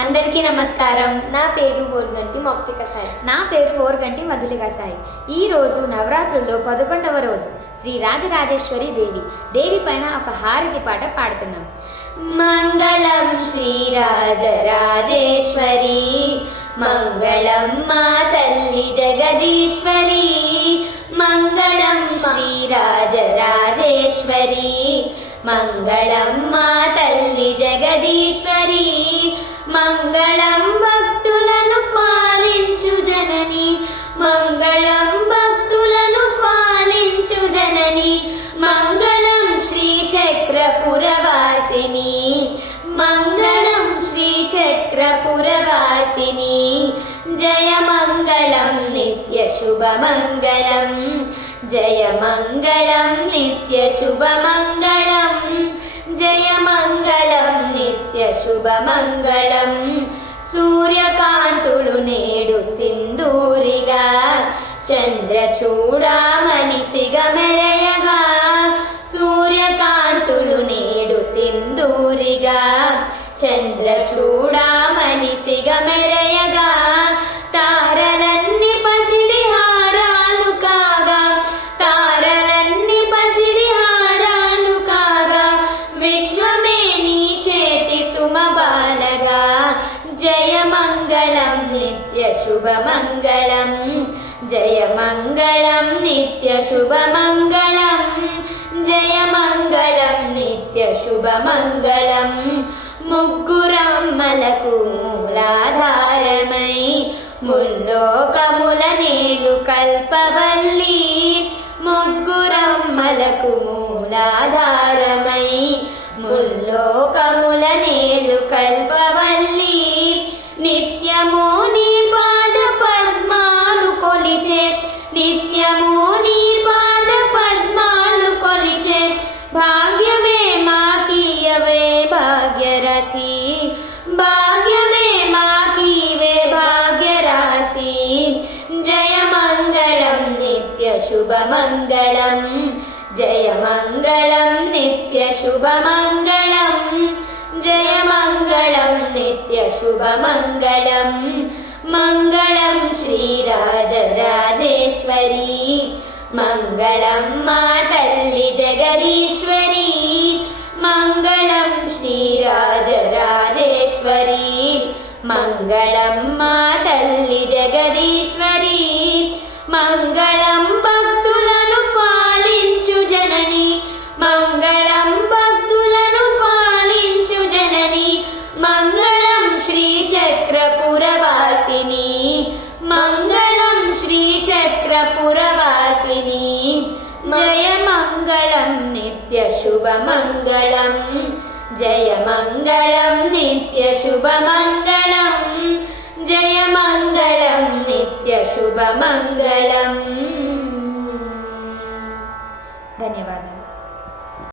అందరికీ నమస్కారం. నా పేరు ఓర్గంటి మౌక్తిక సాయి. నా పేరు ఓర్గంటి మధులిక సాయి. ఈరోజు నవరాత్రుల్లో 11వ రోజు శ్రీ రాజరాజేశ్వరి దేవి పైన ఒక హారతి పాట పాడుతున్నాం. మంగళం శ్రీ రాజరాజేశ్వరి, మంగళం మా తల్లి జగదీశ్వరి, మంగళం శ్రీ రాజరాజేశ్వరి, మంగళం మా తల్లి జగదీశ్వరి, మంగళం భక్తులను పాలించు జనని, మంగళం భక్తులను పాలించు జనని, మంగళం శ్రీచక్రపురవాసిని, మంగళం శ్రీచక్రపురవాసిని, జయ మంగళం నిత్య శుభమంగళం, జయ మంగళం నిత్య శుభమంగళం, జయ మంగళం నిత్య శుభమంగళం. సూర్యకాంతులు నేడు సింధూరిగా, చంద్రచూడామణి సిగమెరయగా, సూర్యకాంతులు నేడు సింధూరిగా, చంద్రచూడామణి సిగమెరయగా, తారలన్నీ పసిడి హారాలు కాగా, తారలన్నీ పసిడి హారాలు కాగా, విశ్వమే నీ చేతి సుమబాలగా, జయ మంగళం నిత్య శుభమంగళం, జయ మంగళం నిత్య శుభమంగళం, జయ మంగళం నిత్య శుభమంగళం. ముగ్గురమ్మలకు మూలాధారమై, ముల్లోకముల నేలు కల్పవల్లి, ముగ్గురమ్మలకు మూలాధారమై, ముల్లోకముల నేలు కల్పవల్లి, నిత్యము నీ పాద పద్మాలు కొలిచే, నిత్యము నీ పాద పద్మాలు కొలిచే, భాగ్యమే మాకీయవే భాగ్యరాశి, భాగ్యమే మాకీవే భాగ్యరాశి, జయ మంగళం నిత్య శుభమంగళం, జయ మంగళం నిత్య శుభమంగళం, జయ మంగళం నిత్య శుభమంగళం. మంగళం శ్రీ రాజరాజేశ్వరి, మంగళం మా తల్లి జగదీశ్వరి, మంగళం శ్రీ రాజరాజేశ్వరి, మంగళం మా తల్లి జగదీశ్వరి, మంగళం భక్తులను పాలించు జనని, మంగళం భక్తులను పాలించు జనని, మంగళం శ్రీచక్రపురవాసిని, మంగళం శ్రీచక్రపురవాసిని, జయ మంగళం నిత్య శుభమంగళం, జయ మంగళం నిత్య శుభమంగళం, జయ మంగళం నిత్య శుభమంగళం.